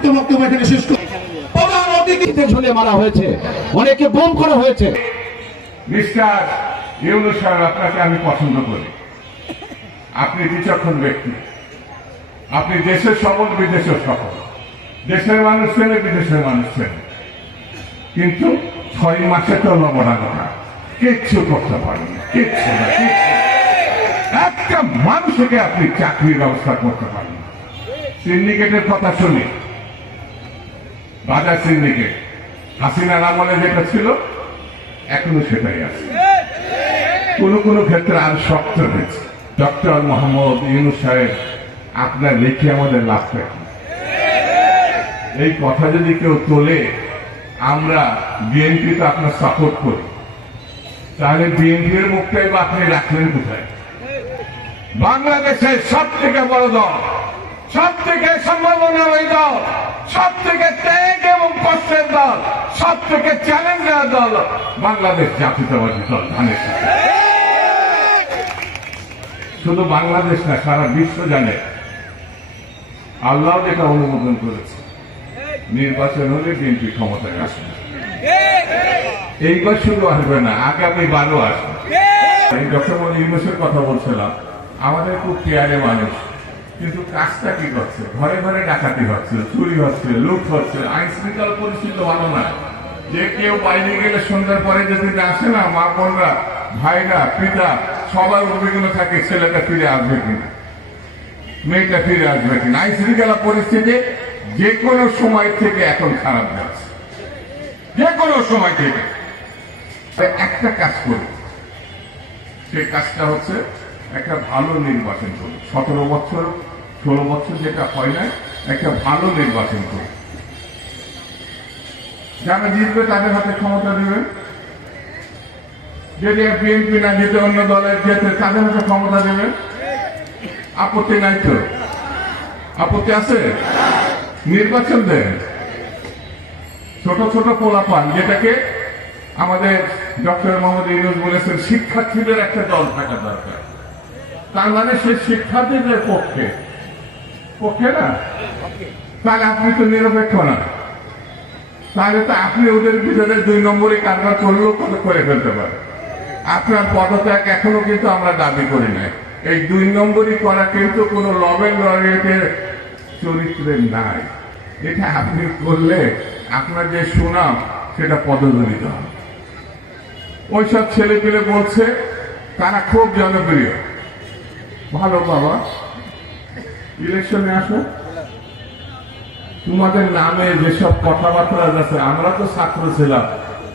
সংক্ষিপ্ত বক্তব্য এখানে শেষ করি প্রধান অতিথি শীতে ঝুলে মারা হয়েছে। অনেকে বোম করা হয়েছে। মিস্টার ইউনুস সাহেব আপনাকে আমি পছন্দ করি। আপনি বিচক্ষণ ব্যক্তি। আপনি দেশের সফল বিদেশের সফল দেশের মানুষ ছেলে বিদেশের মানুষ ছেলে কিন্তু ছয় মাসে তো লবণা কথা কিচ্ছু করতে পারেন না কিচ্ছু না। কিচ্ছু একটা মানুষকে আপনি চাকরির ব্যবস্থা করতে পারেন সিন্ডিকেটের কথা শুনি। বাজার সিন্ডিকেট। হাসিনার আমলে যেটা ছিল, এখনও সেটাই আছে। কোন কোন ক্ষেত্রে আর শক্ত হয়েছে। ডক্টর মোহাম্মদ ইউনুস সাহেব, আপনার লেখে আমাদের লাভ কি এই কথা যদি কেউ তোলে, আমরা বিএনপি তো আপনার সাপোর্ট করি। তাহলে বিএনপির মুখটাই বা আপনি রাখলেন কোথায়? বাংলাদেশের সব থেকে বড় দল সব থেকে সম্ভাবনাময় দল সব থেকে ত্যাগ এবং কষ্টের দল সব থেকে চ্যালেঞ্জ দেওয়ার দল। বাংলাদেশ জাতীয়তাবাদী দল, ধানের সাথে। শুধু বাংলাদেশ না, সারা বিশ্ব জানে। আল্লাহ যেটা অনুমোদন করেছে। নির্বাচন হলে বিএনপি ক্ষমতায় আসবে। এইবার শুধু আসবে না, আগামী বারো আসবে। এই ডক্টর মোদী ইউনুসের কথা বলছিলাম, আমাদের খুব কেয়ারে মানুষ। কিন্তু কাজটা কি করছে? ঘরে ঘরে ডাকাতি হচ্ছে, চুরি হচ্ছে, লুট হচ্ছে আইন শৃঙ্খলা পরিস্থিতি ভালো না যে কেউ বাইরে গেলে সন্ধ্যার পরে যদি আসে না, মা বোনরা, ভাইরা, পিতা, সবার অভিজ্ঞ থাকে ছেলেটা ফিরে আসবে কিনা, মেয়েটা ফিরে আসবে কিনা। আইন শৃঙ্খলা পরিস্থিতি যে কোনো সময় থেকে এখন খারাপ যাচ্ছে। যে কোনো সময় থেকে। একটা কাজ করি। সেই কাজটা হচ্ছে একটা ভালো নির্বাচন করি সতেরো বছর, ষোলো বছর যেটা হয় না, একটা ভালো নির্বাচন করি যারা জিতবে, তাদের হাতে ক্ষমতা দেবেন। যদি বিএনপি না জিতে, অন্য দলের যেতে, তাদের হাতে ক্ষমতা দেবেন। আপত্তি নাই তো? আপত্তি আছে? নির্বাচন দেন। ছোট ছোট পোলাপান, যেটাকে আমাদের ডক্টর মোহাম্মদ ইউনুস বলেছেন, শিক্ষার্থীদের একটা দল থাকা দরকার। তার মানে সে শিক্ষার্থীদের পক্ষে। পক্ষে না? তাহলে আপনি তো নিরপেক্ষ না। তাহলে তো আপনি ওদের ভিতরে দুই নম্বরে কারবার করলেও কত করে ফেলতে পারে। আপনার পদত্যাগ এখনও কিন্তু আমরা দাবি করি নাই। এই দুই নম্বরই করা কিন্তু কোনো লবেল লরিয়েটের চরিত্রে নাই। এটা আপনি করলে আপনার যে সুনাম, সেটা পদদলিত হবে। ওইসব ছেলে পেলে বলছে, তারা খুব জনপ্রিয়। ভালো বাবা ইলেকশনে আসো তোমাদের নামে যেসব কথাবার্তা আছে, আমরা তো ছাত্র ছিলাম।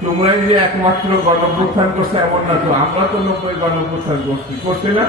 তোমরাই যে একমাত্র গণপ্রস্থান করছে, এমন না তো। আমরা তো নব্বই গণপ্রস্থান করছি করছি না?